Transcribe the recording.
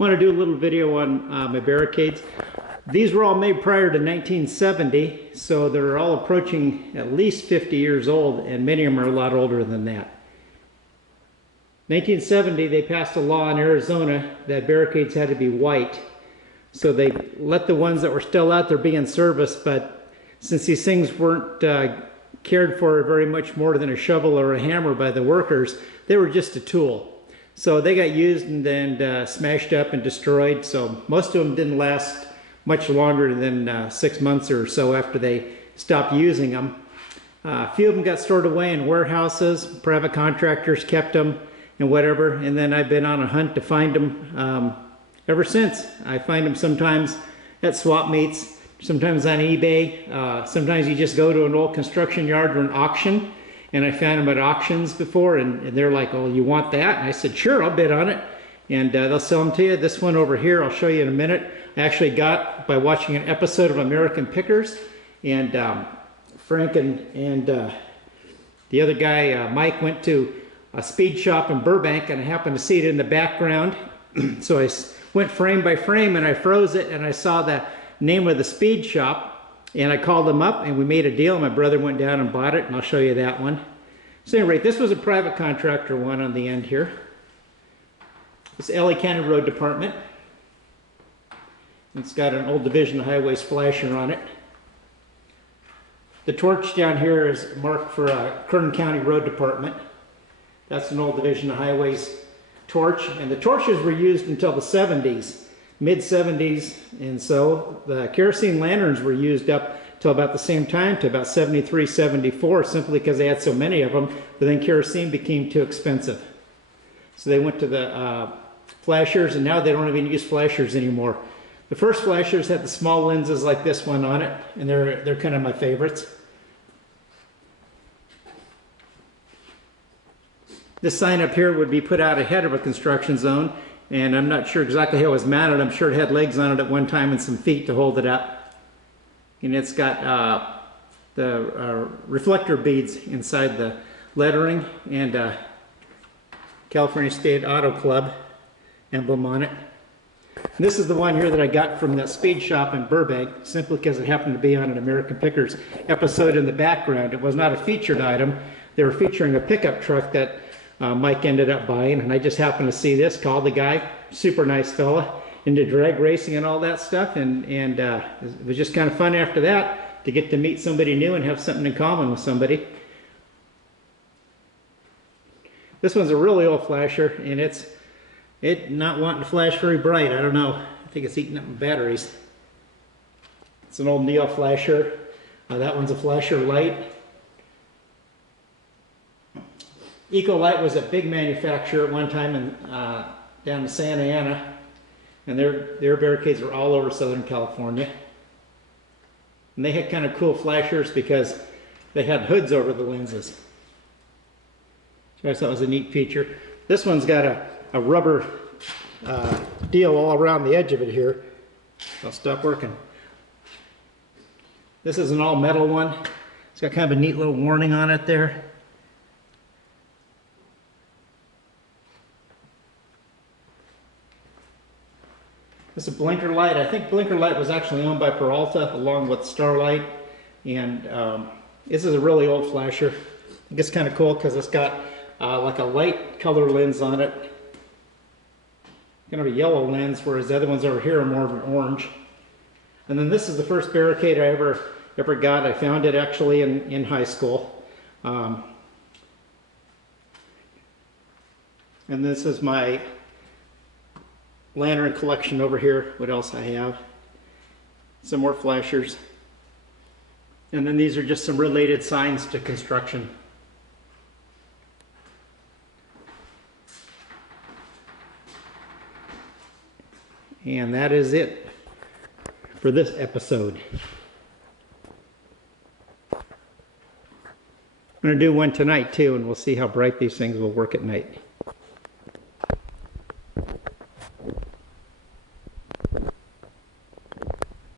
want to do a little video on my barricades. These were all made prior to 1970, so they're all approaching at least 50 years old, and many of them are a lot older than that. 1970, they passed a law in Arizona that barricades had to be white. So they let the ones that were still out there be in service, but since these things weren't cared for very much more than a shovel or a hammer by the workers, they were just a tool. So they got used and then smashed up and destroyed. So most of them didn't last much longer than 6 months or so after they stopped using them. A few of them got stored away in warehouses. Private contractors kept them and whatever. And then I've been on a hunt to find them ever since. I find them sometimes at swap meets, sometimes on eBay. Sometimes you just go to an old construction yard or an auction. And I found them at auctions before, and they're like, "Oh, you want that?" And I said, "Sure, I'll bid on it." And they'll sell them to you. This one over here, I'll show you in a minute, I actually got by watching an episode of American Pickers. And Frank and the other guy, Mike, went to a speed shop in Burbank, and I happened to see it in the background. So I went frame by frame, and I froze it, and I saw the name of the speed shop. And I called them up, and we made a deal. My brother went down and bought it, and I'll show you that one. So anyway, this was a private contractor one on the end here. It's LA County Road Department. It's got an old Division of Highways flasher on it. The torch down here is marked for Kern County Road Department. That's an old Division of Highways torch. And the torches were used until the 70s. Mid-70s, and so the kerosene lanterns were used up till about the same time, to about 73, 74, simply because they had so many of them, but then kerosene became too expensive. So they went to the flashers, and now they don't even use flashers anymore. The first flashers had the small lenses like this one on it, and they're kind of my favorites. This sign up here would be put out ahead of a construction zone. And I'm not sure exactly how it was mounted. I'm sure it had legs on it at one time and some feet to hold it up. And it's got the reflector beads inside the lettering and California State Auto Club emblem on it. And this is the one here that I got from that speed shop in Burbank, simply because it happened to be on an American Pickers episode in the background. It was not a featured item. They were featuring a pickup truck that Mike ended up buying, and I just happened to see this, called the guy, super nice fella, into drag racing and all that stuff, and it was just kind of fun after that to get to meet somebody new and have something in common with somebody. This one's a really old flasher, and it's not wanting to flash very bright. I don't know. I think it's eating up my batteries. It's an old Neo flasher. That one's a flasher light. Ecolite was a big manufacturer at one time down in Santa Ana, and their barricades were all over Southern California. And they had kind of cool flashers because they had hoods over the lenses. So I thought it was a neat feature. This one's got a rubber deal all around the edge of it here. I'll stop working. This is an all metal one. It's got kind of a neat little warning on it there. This is a blinker light. I think blinker light was actually owned by Peralta along with Starlight, and this is a really old flasher. I think it's kind of cool because it's got like a light color lens on it, kind of a yellow lens, whereas the other ones over here are more of an orange. And then this is the first barricade I ever got. I found it actually in high school. And this is my lantern collection over here. What else I have? Some more flashers. And then these are just some related signs to construction. And that is it for this episode. I'm going to do one tonight too, and we'll see how bright these things will work at night.